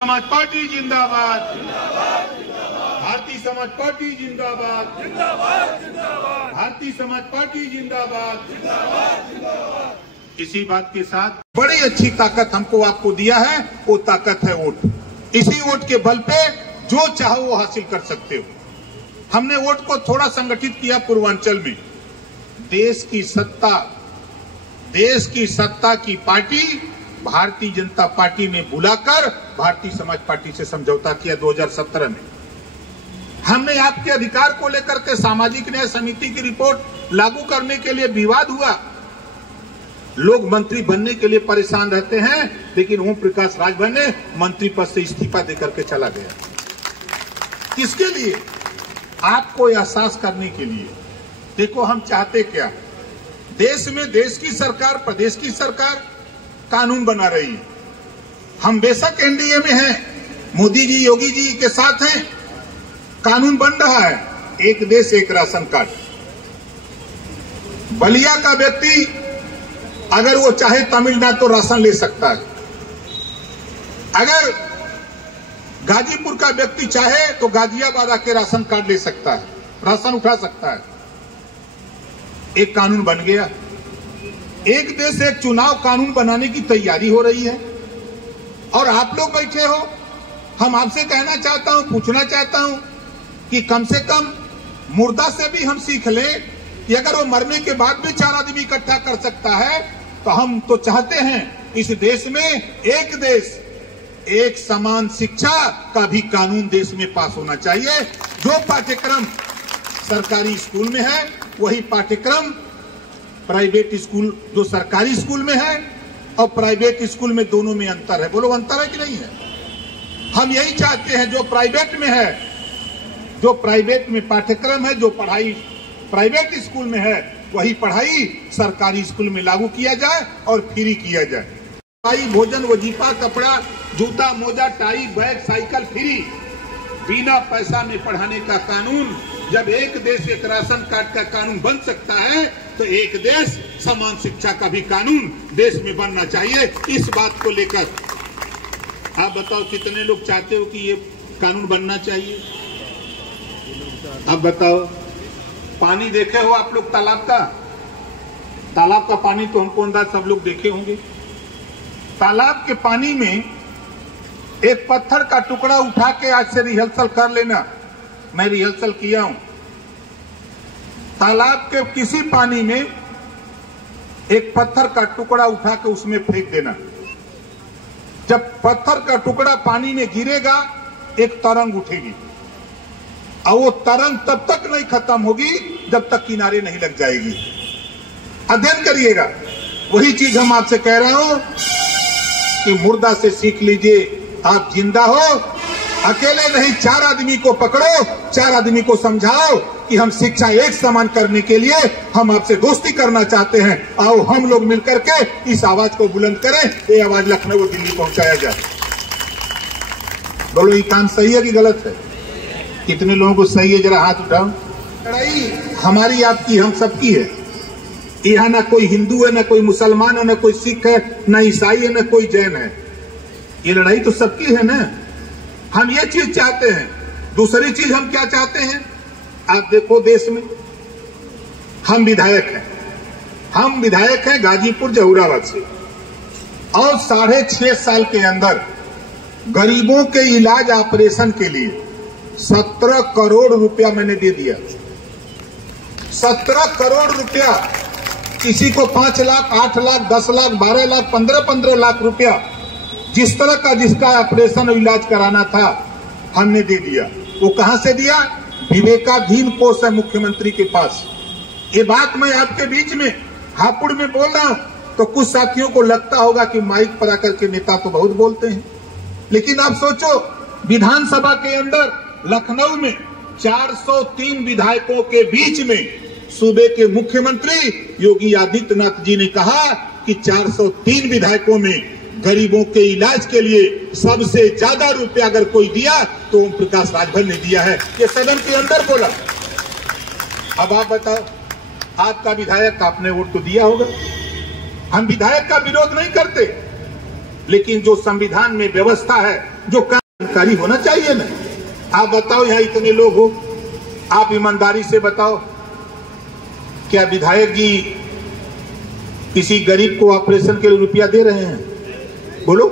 समाज पार्टी जिंदाबाद, भारतीय समाज पार्टी जिंदाबाद, भारतीय समाज पार्टी जिंदाबाद। इसी बात के साथ बड़ी अच्छी ताकत हमको आपको दिया है, वो ताकत है वोट। इसी वोट के बल पे जो चाहो वो हासिल कर सकते हो। हमने वोट को थोड़ा संगठित किया पूर्वांचल में। देश की सत्ता की पार्टी भारतीय जनता पार्टी ने बुलाकर भारतीय समाज पार्टी से समझौता किया 2017 में। हमने आपके अधिकार को लेकर के सामाजिक न्याय समिति की रिपोर्ट लागू करने के लिए विवाद हुआ। लोग मंत्री बनने के लिए परेशान रहते हैं, लेकिन ओम प्रकाश राजभर ने मंत्री पद से इस्तीफा देकर के चला गया। किसके लिए? आपको एहसास करने के लिए। देखो हम चाहते क्या, देश में देश की सरकार, प्रदेश की सरकार कानून बना रही है। हम बेशक एनडीए में हैं, मोदी जी योगी जी के साथ हैं, कानून बन रहा है, एक देश एक राशन कार्ड। बलिया का व्यक्ति अगर वो चाहे तमिलनाडु तो राशन ले सकता है। अगर गाजीपुर का व्यक्ति चाहे तो गाजियाबाद आके राशन कार्ड ले सकता है, राशन उठा सकता है। एक कानून बन गया। एक देश एक चुनाव कानून बनाने की तैयारी हो रही है और आप लोग बैठे हो। हम आपसे कहना चाहता हूं, पूछना चाहता हूं कि कम से कम मुर्दा से भी हम सीख लें कि अगर वो मरने के बाद भी 4 आदमी इकट्ठा कर सकता है तो हम तो चाहते हैं इस देश में एक देश एक समान शिक्षा का भी कानून देश में पास होना चाहिए। जो पाठ्यक्रम सरकारी स्कूल में है वही पाठ्यक्रम प्राइवेट स्कूल, जो सरकारी स्कूल में है और प्राइवेट स्कूल में, दोनों में अंतर है। बोलो अंतर है कि नहीं है? हम यही चाहते हैं जो प्राइवेट में है, जो प्राइवेट में पाठ्यक्रम है, जो पढ़ाई प्राइवेट स्कूल में है वही पढ़ाई सरकारी स्कूल में लागू किया जाए और फ्री किया जाए। पढ़ाई, भोजन, वजीफा, कपड़ा, जूता, मोजा, टाई, बैग, साइकिल फ्री, बिना पैसा में पढ़ाने का कानून। जब एक देश एक राशन कार्ड का कानून बन सकता है तो एक देश समान शिक्षा का भी कानून देश में बनना चाहिए। इस बात को लेकर आप बताओ कितने लोग चाहते हो कि ये कानून बनना चाहिए? आप बताओ। पानी देखे हो आप लोग तालाब का? तालाब का पानी तो हमको अंदाज सब लोग देखे होंगे। तालाब के पानी में एक पत्थर का टुकड़ा उठा के आज से रिहर्सल कर लेना। मैं रिहर्सल किया हूं। तालाब के किसी पानी में एक पत्थर का टुकड़ा उठा के उसमें फेंक देना। जब पत्थर का टुकड़ा पानी में गिरेगा एक तरंग उठेगी और वो तरंग तब तक नहीं खत्म होगी जब तक किनारे नहीं लग जाएगी। अध्ययन करिएगा। वही चीज हम आपसे कह रहे हो कि मुर्दा से सीख लीजिए। आप जिंदा हो, अकेले नहीं, 4 आदमी को पकड़ो, 4 आदमी को समझाओ कि हम शिक्षा एक समान करने के लिए हम आपसे दोस्ती करना चाहते हैं। आओ हम लोग मिलकर के इस आवाज को बुलंद करें, ये आवाज लखनऊ और दिल्ली पहुंचाया जाए। बोलो ये काम सही है कि गलत है? कितने लोगों को सही है? जरा हाथ उठाओ। लड़ाई हमारी आपकी हम सबकी है। यहाँ ना कोई हिंदू है, ना कोई मुसलमान है, ना कोई सिख है, ना ईसाई है, ना कोई जैन है। ये लड़ाई तो सबकी है ना। हम ये चीज चाहते हैं। दूसरी चीज हम क्या चाहते हैं? आप देखो देश में हम विधायक हैं गाजीपुर जहूराबाद से, और 6.5 साल के अंदर गरीबों के इलाज ऑपरेशन के लिए 17 करोड़ रुपया मैंने दे दिया। 17 करोड़ रुपया। किसी को 5 लाख, 8 लाख, 10 लाख, 12 लाख, 15 लाख रुपया, जिस तरह का जिसका ऑपरेशन इलाज कराना था हमने दे दिया। वो कहां से दिया? विवेकाधीन कोष है मुख्यमंत्री के पास। ये बात मैं आपके बीच में हापुड़ में बोल रहा हूं तो कुछ साथियों को लगता होगा कि माइक पर आकर के नेता तो बहुत बोलते हैं, लेकिन आप सोचो विधानसभा के अंदर लखनऊ में 403 विधायकों के बीच में सूबे के मुख्यमंत्री योगी आदित्यनाथ जी ने कहा कि 403 विधायकों में गरीबों के इलाज के लिए सबसे ज्यादा रुपया अगर कोई दिया तो ओम प्रकाश राजभर ने दिया है। ये सदन के अंदर बोला। अब आप बताओ, आपका विधायक, आपने वोट तो दिया होगा। हम विधायक का विरोध नहीं करते, लेकिन जो संविधान में व्यवस्था है जो जानकारी होना चाहिए ना। आप बताओ, यहाँ इतने लोग हो, आप ईमानदारी से बताओ, क्या विधायक जी किसी गरीब को ऑपरेशन के लिए रुपया दे रहे हैं? बोलो।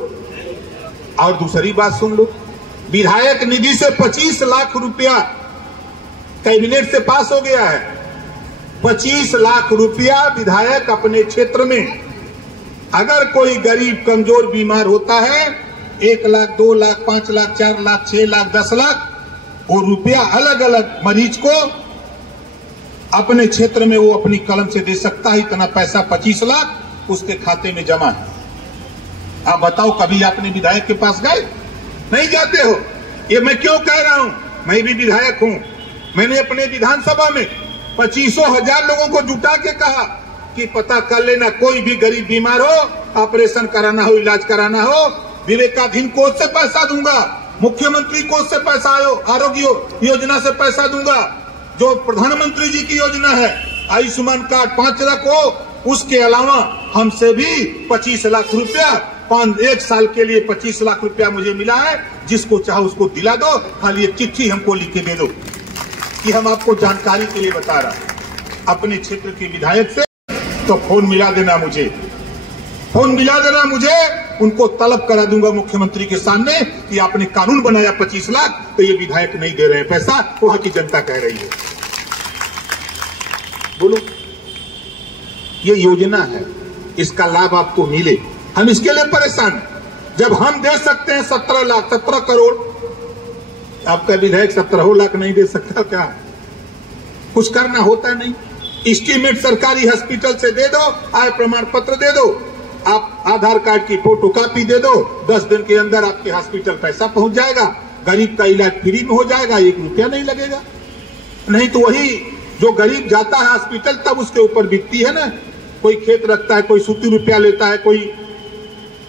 और दूसरी बात सुन लो, विधायक निधि से 25 लाख रुपया कैबिनेट से पास हो गया है। 25 लाख रुपया विधायक अपने क्षेत्र में, अगर कोई गरीब कमजोर बीमार होता है, 1 लाख, 2 लाख, 5 लाख, 4 लाख, 6 लाख, 10 लाख, वो रुपया अलग अलग मरीज को अपने क्षेत्र में वो अपनी कलम से दे सकता है। इतना पैसा 25 लाख उसके खाते में जमा है। आप बताओ, कभी आपने विधायक के पास गए? नहीं जाते हो। ये मैं क्यों कह रहा हूं? मैं भी विधायक हूं। मैंने अपने विधानसभा में 25,000 लोगों को जुटा के कहा कि पता कर लेना, कोई भी गरीब बीमार हो, ऑपरेशन कराना हो, इलाज कराना हो, विवेकाधीन कोष से पैसा दूंगा, मुख्यमंत्री कोष से पैसा आरोग्य योजना से पैसा दूंगा, जो प्रधानमंत्री जी की योजना है आयुष्मान कार्ड 5 लाख हो, उसके अलावा हमसे भी 25 लाख रुपया 1 साल के लिए 25 लाख रुपया मुझे मिला है। जिसको चाहो उसको दिला दो, खाली एक चिट्ठी हमको लिख के दे दो कि हम आपको जानकारी के लिए बता रहा हूं। अपने क्षेत्र के विधायक से तो फोन मिला देना मुझे, फोन मिला देना मुझे, उनको तलब करा दूंगा मुख्यमंत्री के सामने कि आपने कानून बनाया 25 लाख, तो ये विधायक नहीं दे रहे हैं पैसा, वहां की जनता कह रही है। बोलो, ये योजना है, इसका लाभ आपको मिले, हम इसके लिए परेशान हैं। जब हम दे सकते हैं 17 लाख, 17 करोड़, आपका विधायक 17 लाख नहीं दे सकता क्या? कुछ करना होता नहीं। एस्टीमेट सरकारी हॉस्पिटल से दे दो, आय प्रमाण पत्र दे दो, आप आधार कार्ड की फोटो कॉपी दे दो, 10 दिन के अंदर आपके हॉस्पिटल पैसा पहुंच जाएगा, गरीब का इलाज फ्री में हो जाएगा, 1 रुपया नहीं लगेगा। नहीं तो वही जो गरीब जाता है हॉस्पिटल, तब उसके ऊपर बिकती है ना, कोई खेत रखता है, कोई सूती रुपया लेता है, कोई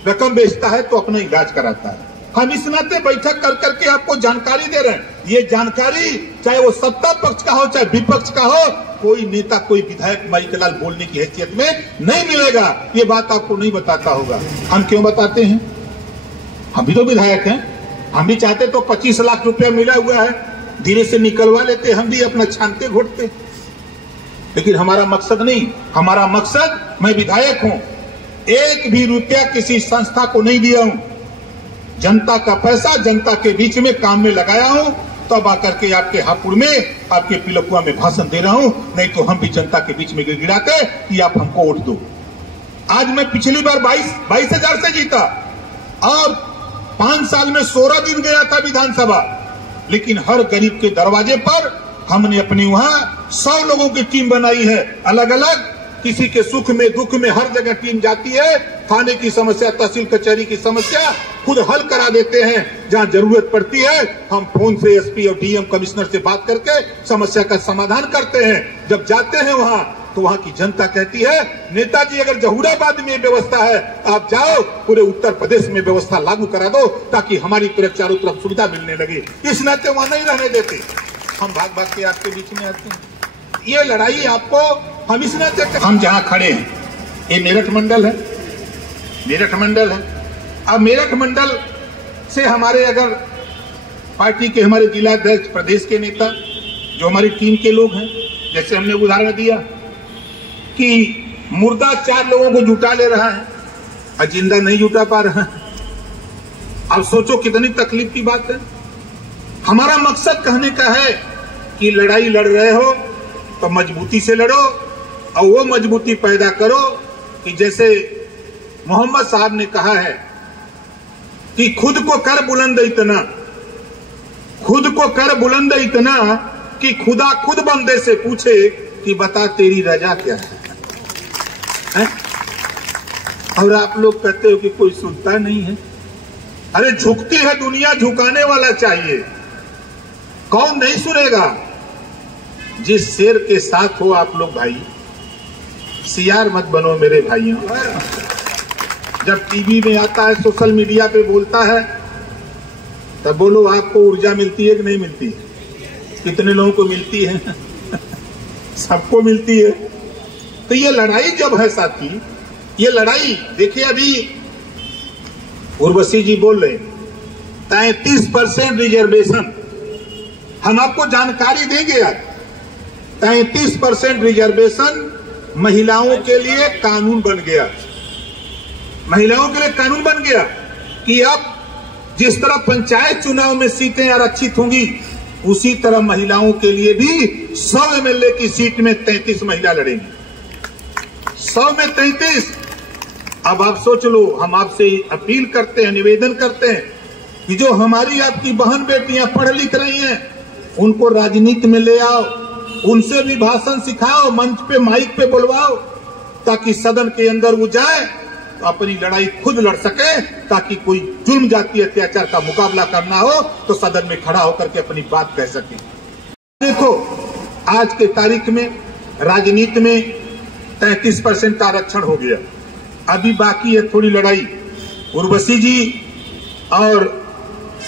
रकम बेचता है तो अपना इलाज कराता है। हम इस नाते बैठक कर करके आपको जानकारी दे रहे हैं। ये जानकारी चाहे वो सत्ता पक्ष का हो चाहे विपक्ष का हो, कोई नेता, कोई विधायक माइकलाल बोलने की हैसियत में नहीं मिलेगा। ये बात आपको नहीं बताता होगा। हम क्यों बताते हैं? हम भी तो विधायक हैं, हम भी चाहते तो 25 लाख रुपया मिला हुआ है, धीरे से निकलवा लेते, हम भी अपना छानते घोटते, लेकिन हमारा मकसद नहीं। हमारा मकसद, मैं विधायक हूं, 1 भी रुपया किसी संस्था को नहीं दिया हूं, जनता का पैसा जनता के बीच में काम में लगाया हूं, तब आकर के आपके हापुड़ में, आपके पिलकुआ में भाषण दे रहा हूं। नहीं तो हम भी जनता के बीच में गिड़गिड़ाते कि आप हमको वोट दो। आज मैं पिछली बार 22,000 से जीता और 5 साल में 16 दिन गया था विधानसभा, लेकिन हर गरीब के दरवाजे पर हमने अपनी वहां 100 लोगों की टीम बनाई है, अलग अलग, किसी के सुख में दुख में हर जगह टीम जाती है। थाने की समस्या, तहसील कचहरी की समस्या खुद हल करा देते हैं। जहां जरूरत पड़ती है हम फोन से एसपी और डीएम कमिश्नर से बात करके समस्या का समाधान करते हैं। जब जाते हैं वहां तो वहां की जनता कहती है, नेताजी अगर जहूराबाद में व्यवस्था है, आप जाओ पूरे उत्तर प्रदेश में व्यवस्था लागू करा दो, ताकि हमारी तरफ चारों तरफ सुविधा मिलने लगे। इस नाते वहां नहीं रहने देते, हम भाग भाग के आपके बीच में आते हैं। ये लड़ाई आपको हम इस नाते, हम जहां खड़े हैं ये मेरठ मंडल है, मेरठ मंडल है। अब मेरठ मंडल से हमारे अगर पार्टी के हमारे जिला अध्यक्ष, प्रदेश के नेता, जो हमारी टीम के लोग हैं, जैसे हमने उदाहरण दिया कि मुर्दा 4 लोगों को जुटा ले रहा है और जिंदा नहीं जुटा पा रहा है। अब सोचो कितनी तकलीफ की बात है। हमारा मकसद कहने का है कि लड़ाई लड़ रहे हो तो मजबूती से लड़ो, और वो मजबूती पैदा करो कि जैसे मोहम्मद साहब ने कहा है कि खुद को कर बुलंद इतना, खुद को कर बुलंद इतना कि खुदा खुद बंदे से पूछे कि बता तेरी रजा क्या है? और आप लोग कहते हो कि कोई सुनता नहीं है। अरे झुकती है दुनिया, झुकाने वाला चाहिए। कौन नहीं सुनेगा? जिस शेर के साथ हो आप लोग भाई, सियार मत बनो मेरे भाइयों। जब टीवी में आता है, सोशल मीडिया पे बोलता है, तब बोलो आपको ऊर्जा मिलती है कि नहीं मिलती है? कितने लोगों को मिलती है? सबको मिलती है। तो ये लड़ाई जब है साथी, ये लड़ाई देखिए, अभी उर्वशी जी बोल रहे 33% रिजर्वेशन। हम आपको जानकारी देंगे आज। 33% रिजर्वेशन महिलाओं के लिए कानून बन गया। महिलाओं के लिए कानून बन गया कि अब जिस तरह पंचायत चुनाव में सीटें आरक्षित होंगी, उसी तरह महिलाओं के लिए भी 100 एमएलए की सीट में 33 महिला लड़ेंगी। 100 में 33। अब आप सोच लो, हम आपसे अपील करते हैं, निवेदन करते हैं कि जो हमारी आपकी बहन बेटियां पढ़ लिख रही हैं, उनको राजनीति में ले आओ, उनसे भी भाषण सिखाओ, मंच पे माइक पे बुलवाओ, ताकि सदन के अंदर वो जाए तो अपनी लड़ाई खुद लड़ सके, ताकि कोई जुल्म जातीय अत्याचार का मुकाबला करना हो तो सदन में खड़ा होकर के अपनी बात कह सके। देखो, आज के तारीख में राजनीति में 33% आरक्षण हो गया। अभी बाकी है थोड़ी लड़ाई। उर्वशी जी और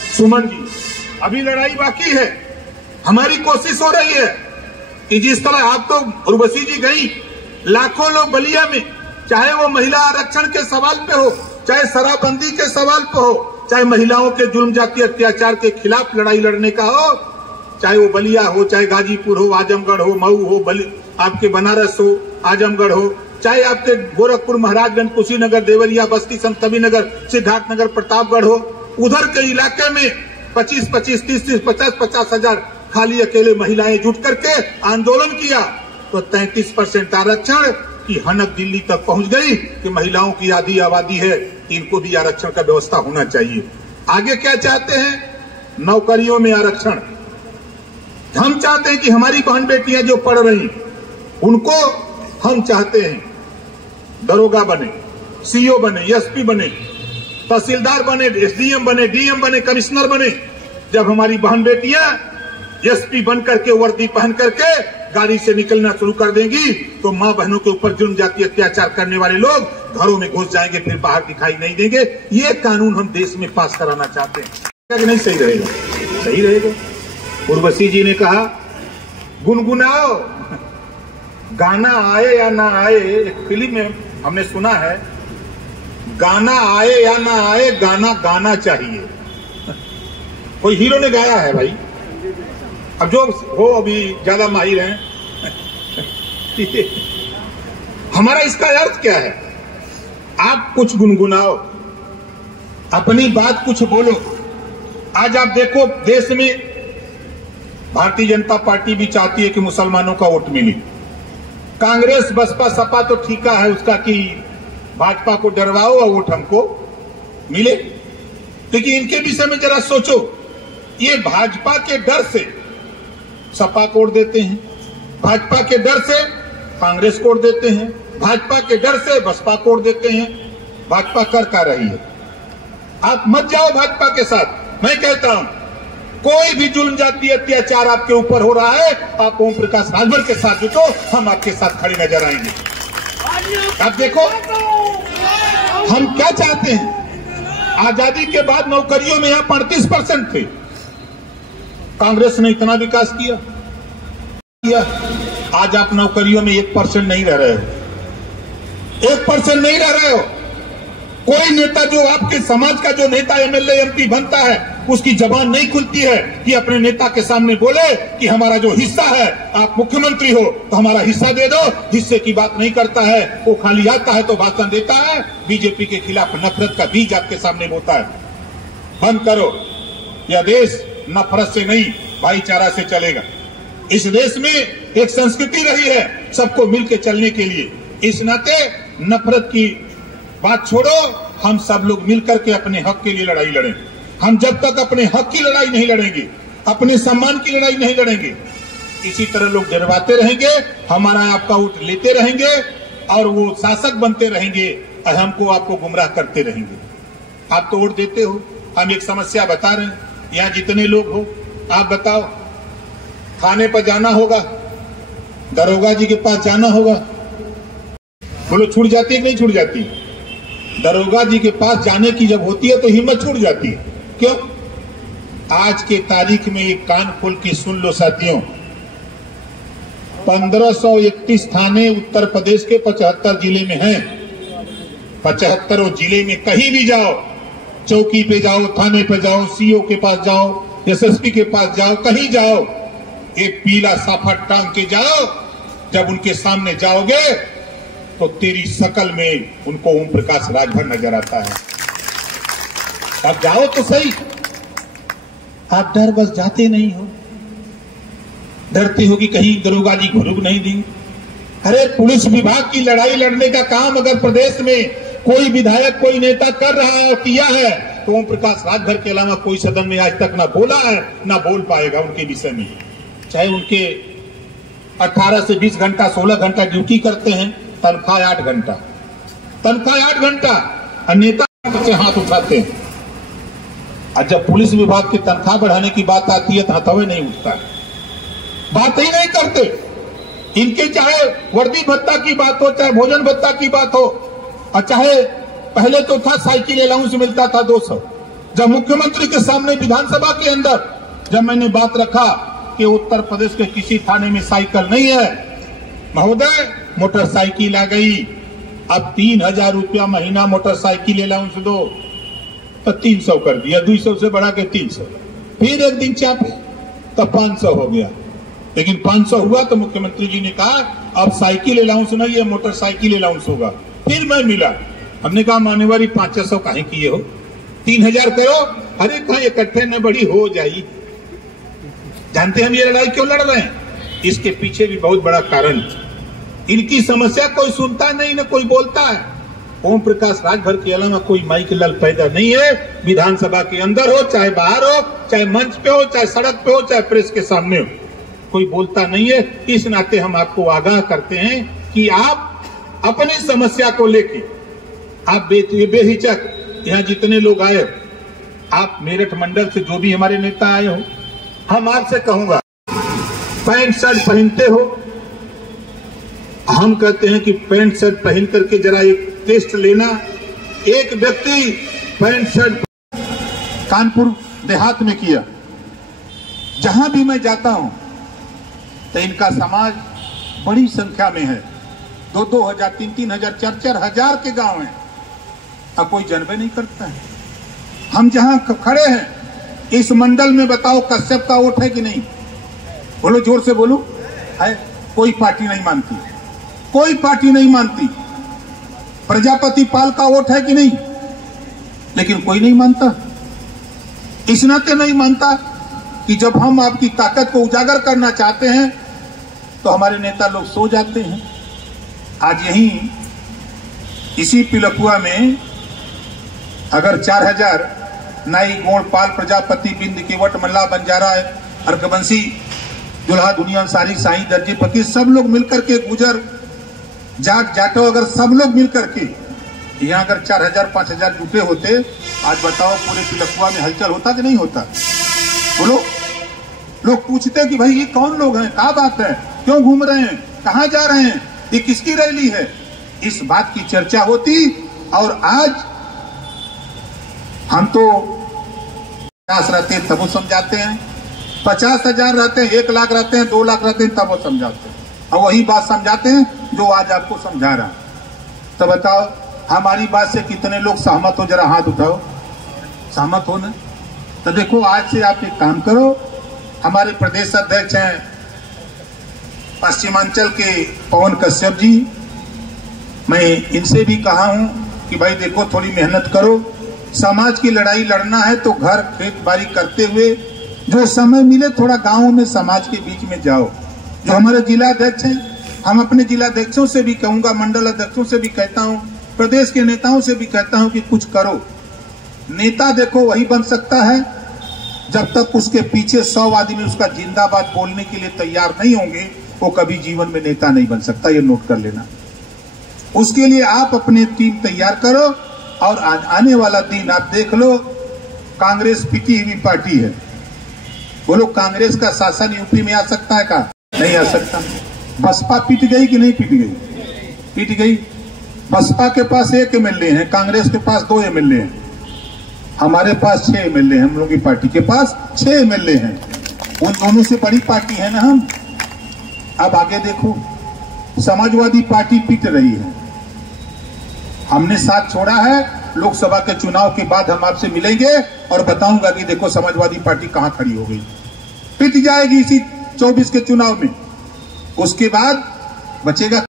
सुमन जी, अभी लड़ाई बाकी है। हमारी कोशिश हो रही है कि जिस तरह आप तो उर्वशी जी गई, लाखों लोग बलिया में, चाहे वो महिला आरक्षण के सवाल पे हो, चाहे शराबबंदी के सवाल पे हो, चाहे महिलाओं के जुल्म जातीय अत्याचार के खिलाफ लड़ाई लड़ने का हो, चाहे वो बलिया हो, चाहे गाजीपुर हो, आजमगढ़ हो, मऊ हो, आपके बनारस हो, आजमगढ़ हो, चाहे आपके गोरखपुर, महाराजगंज, कुशीनगर, देवरिया, बस्ती, संत कबीरनगर, सिद्धार्थनगर, प्रतापगढ़ हो, उधर के इलाके में 25-25, 30-30, 50-50 हजार खाली अकेले महिलाएं जुट करके आंदोलन किया तो 33% आरक्षण की हनक दिल्ली तक पहुंच गई कि महिलाओं की आधी आबादी है, इनको भी आरक्षण का व्यवस्था होना चाहिए। आगे क्या चाहते हैं? नौकरियों में आरक्षण। हम चाहते हैं कि हमारी बहन बेटियां जो पढ़ रही, उनको हम चाहते हैं दरोगा बने, सीओ बने, एसपी बने, तहसीलदार बने, एसडीएम बने, डीएम बने, कमिश्नर बने। जब हमारी बहन बेटियां एसपी बन करके वर्दी पहन करके गाड़ी से निकलना शुरू कर देंगी तो मां बहनों के ऊपर जुल्म जातीय अत्याचार करने वाले लोग घरों में घुस जाएंगे, फिर बाहर दिखाई नहीं देंगे। ये कानून हम देश में पास कराना चाहते हैं। नहीं सही रहेगा? सही रहेगा। उर्वशी जी ने कहा, गुनगुनाओ, गाना आए या ना आए। एक फिल्म में हमने सुना है, गाना आए या ना आए, गाना गाना चाहिए। कोई हीरो ने गाया है भाई, अब जो हो अभी ज्यादा माहिर हैं। हमारा इसका अर्थ क्या है? आप कुछ गुनगुनाओ, अपनी बात कुछ बोलो। आज आप देखो, देश में भारतीय जनता पार्टी भी चाहती है कि मुसलमानों का वोट मिले। कांग्रेस, बसपा, सपा तो ठीका है उसका कि भाजपा को डरवाओ और वोट हमको मिले। लेकिन इनके विषय में जरा सोचो, ये भाजपा के डर से सपा को वोट देते हैं, भाजपा के डर से कांग्रेस को वोट देते हैं, भाजपा के डर से बसपा को वोट देते हैं। भाजपा कर क्या रही है? आप मत जाओ भाजपा के साथ। मैं कहता हूं, कोई भी जुल्म जातीय अत्याचार आपके ऊपर हो रहा है, आप ओम प्रकाश राजभर के साथ जुटो, हम आपके साथ खड़े नजर आएंगे। आप देखो हम क्या चाहते हैं। आजादी के बाद नौकरियों में यहां 35% थे, कांग्रेस ने इतना विकास किया। आज आप नौकरियों में 1% नहीं रह रहे हो। 1% नहीं रह रहे हो। कोई नेता, जो आपके समाज का जो नेता एमएलए एमपी बनता है, उसकी जबान नहीं खुलती है कि अपने नेता के सामने बोले कि हमारा जो हिस्सा है, आप मुख्यमंत्री हो तो हमारा हिस्सा दे दो। हिस्से की बात नहीं करता है, वो खाली आता है तो भाषण देता है, बीजेपी के खिलाफ नफरत का बीज आपके सामने बोता है। बंद करो। यह देश नफरत से नहीं, भाईचारा से चलेगा। इस देश में एक संस्कृति रही है सबको मिलकर चलने के लिए। इस नाते नफरत की बात छोड़ो, हम सब लोग मिलकर के अपने हक के लिए लड़ाई लड़ें। हम जब तक अपने हक की लड़ाई नहीं लड़ेंगे, अपने सम्मान की लड़ाई नहीं लड़ेंगे, इसी तरह लोग डरवाते रहेंगे, हमारा आपका वोट लेते रहेंगे और वो शासक बनते रहेंगे और हमको आपको गुमराह करते रहेंगे। आप तो वोट देते हो। हम एक समस्या बता रहे हैं, यहाँ जितने लोग हो, आप बताओ, थाने पर जाना होगा, दरोगा जी के पास जाना होगा, बोलो छूट जाती है कि नहीं छूट जाती? दरोगा जी के पास जाने की जब होती है तो हिम्मत छूट जाती है। क्यों? आज के तारीख में एक कान खोल के सुन लो साथियों, 1531 थाने उत्तर प्रदेश के 75 जिले में हैं। 75 जिले में कहीं भी जाओ, चौकी पे जाओ, थाने पे जाओ, सीओ के पास जाओ, एसएसपी के पास जाओ, कहीं जाओ, एक पीला साफा टांग के जाओ। जब उनके सामने जाओगे तो तेरी शकल में उनको ओम प्रकाश राजभर नजर आता है। अब जाओ तो सही। आप डर बस जाते नहीं हो, डरते हो कि कहीं दरोगा जी घुरुक नहीं देंगे। अरे पुलिस विभाग की लड़ाई लड़ने का काम अगर प्रदेश में कोई विधायक, कोई नेता कर रहा है, किया है, तो ओम प्रकाश राजभर के अलावा कोई सदन में आज तक ना बोला है, ना बोल पाएगा उनके विषय में। चाहे उनके 18 से 20 घंटा, 16 घंटा ड्यूटी करते हैं, तनख्वाह 8 घंटा, तनख्वाह 8 घंटा, और नेता से हाथ उठाते हैं। और जब पुलिस विभाग की तनख्वाह बढ़ाने की बात आती है तो हथौड़े नहीं उठता है, बात ही नहीं करते। इनके चाहे वर्दी भत्ता की बात हो, चाहे भोजन भत्ता की बात हो, और चाहे पहले तो था साइकिल अलाउंस मिलता था 200। जब मुख्यमंत्री के सामने विधानसभा के अंदर जब मैंने बात रखा कि उत्तर प्रदेश के किसी थाने में साइकिल नहीं है, महोदय मोटरसाइकिल आ गई, अब 3000 रुपया महीना मोटरसाइकिल अलाउंस दो, तो 300 कर दिया, 200 से बढ़ा के 300। फिर एक दिन चापे तो 500 हो गया। लेकिन 500 हुआ तो मुख्यमंत्री जी ने कहा अब साइकिल अलाउंस नहीं, ये मोटरसाइकिल अलाउंस होगा। फिर मैं मिला, हमने कहा मान्यवर 500 काहे किए हो, 3000 करो। अरे कहा इकट्ठे न बड़ी हो जाई। जानते हम ये लड़ाई क्यों लड़ रहे हैं? इसके पीछे भी बहुत बड़ा कारण, इनकी समस्या कोई सुनता नहीं, न कोई बोलता है। ओम प्रकाश राजभर के अलावा कोई माइक लाल पैदा नहीं है, विधानसभा के अंदर हो, चाहे बाहर हो, चाहे मंच पे हो, चाहे सड़क पे हो, चाहे प्रेस के सामने हो, कोई बोलता नहीं है। इस नाते हम आपको आगाह करते हैं कि आप अपनी समस्या को लेके आप बेहिचक यहाँ जितने लोग आए, आप मेरठ मंडल से जो भी हमारे नेता आए हो, हम आपसे कहूंगा पैंट शर्ट पहनते हो, हम कहते हैं कि पैंट शर्ट पहन करके जरा एक टेस्ट लेना। एक व्यक्ति पैंट शर्ट कानपुर देहात में किया, जहां भी मैं जाता हूं तो इनका समाज बड़ी संख्या में है, 2-2 हजार, 3-3 हजार, 4-4 हजार के गांव हैं, अब कोई जनबे नहीं करता है। हम जहां खड़े हैं इस मंडल में बताओ कश्यप का वोट है कि नहीं? बोलो, जोर से बोलो। है? कोई पार्टी नहीं मानती, कोई पार्टी नहीं मानती। प्रजापति पाल का वोट है कि नहीं? लेकिन कोई नहीं मानता। इस नाते नहीं मानता कि जब हम आपकी ताकत को उजागर करना चाहते हैं तो हमारे नेता लोग सो जाते हैं। आज यहीं इसी पिलकुआ में अगर 4000 नाई, गोड़, पाल, प्रजापति, बिंद, केवट, मल्ला, बंजारा, अर्कबंसी, दुल्हा, दुनिया, सारी, साई, दर्जी, फकीर सब लोग मिलकर के, गुजर, जाट, जाटो, अगर सब लोग मिलकर के यहाँ अगर 4000-5000 जुटे होते, आज बताओ पूरे पिलकुआ में हलचल होता कि नहीं होता? बोलो। लोग पूछते कि भाई ये कौन लोग हैं, क्या बात है, क्यों घूम रहे हैं, कहाँ जा रहे हैं, ये किसकी रैली है? इस बात की चर्चा होती। और आज हम तो 50 रहते हैं तब वो समझाते हैं, 50,000 रहते हैं, 1 लाख रहते हैं, 2 लाख रहते हैं, तब वो समझाते हैं, और वही बात समझाते हैं जो आज आपको समझा रहा। तो बताओ हमारी बात से कितने लोग सहमत हो? जरा हाथ उठाओ, सहमत हो ना? तो देखो, आज से आप एक काम करो, हमारे प्रदेश अध्यक्ष हैं पश्चिमांचल के पवन कश्यप जी, मैं इनसे भी कहा हूं कि भाई देखो थोड़ी मेहनत करो, समाज की लड़ाई लड़ना है तो घर खेत बाड़ी करते हुए जो समय मिले थोड़ा गांवों में समाज के बीच में जाओ। जो हमारे जिलाध्यक्ष हैं, हम अपने जिलाध्यक्षों से भी कहूंगा, मंडल अध्यक्षों से भी कहता हूं, प्रदेश के नेताओं से भी कहता हूं कि कुछ करो। नेता देखो वही बन सकता है जब तक उसके पीछे 100 आदमी उसका जिंदाबाद बोलने के लिए तैयार नहीं होंगे, वो कभी जीवन में नेता नहीं बन सकता। ये नोट कर लेना। उसके लिए आप अपनी टीम तैयार करो, और आने वाला दिन आप देख लो, कांग्रेस पिटी हुई पार्टी है। बोलो, कांग्रेस का शासन यूपी में आ सकता है? का नहीं आ सकता। बसपा पिट गई कि नहीं पिट गई? पिट गई। बसपा के पास 1 MLA है, कांग्रेस के पास 2 MLA हैं, हमारे पास 6 MLA हैं, हम लोगों की पार्टी के पास 6 MLA हैं। उन दोनों से बड़ी पार्टी है ना हम। अब आगे देखो, समाजवादी पार्टी पिट रही है, हमने साथ छोड़ा है लोकसभा के चुनाव के बाद हम आपसे मिलेंगे और बताऊंगा कि देखो समाजवादी पार्टी कहां खड़ी हो गई। पिट जाएगी इसी 24 के चुनाव में, उसके बाद बचेगा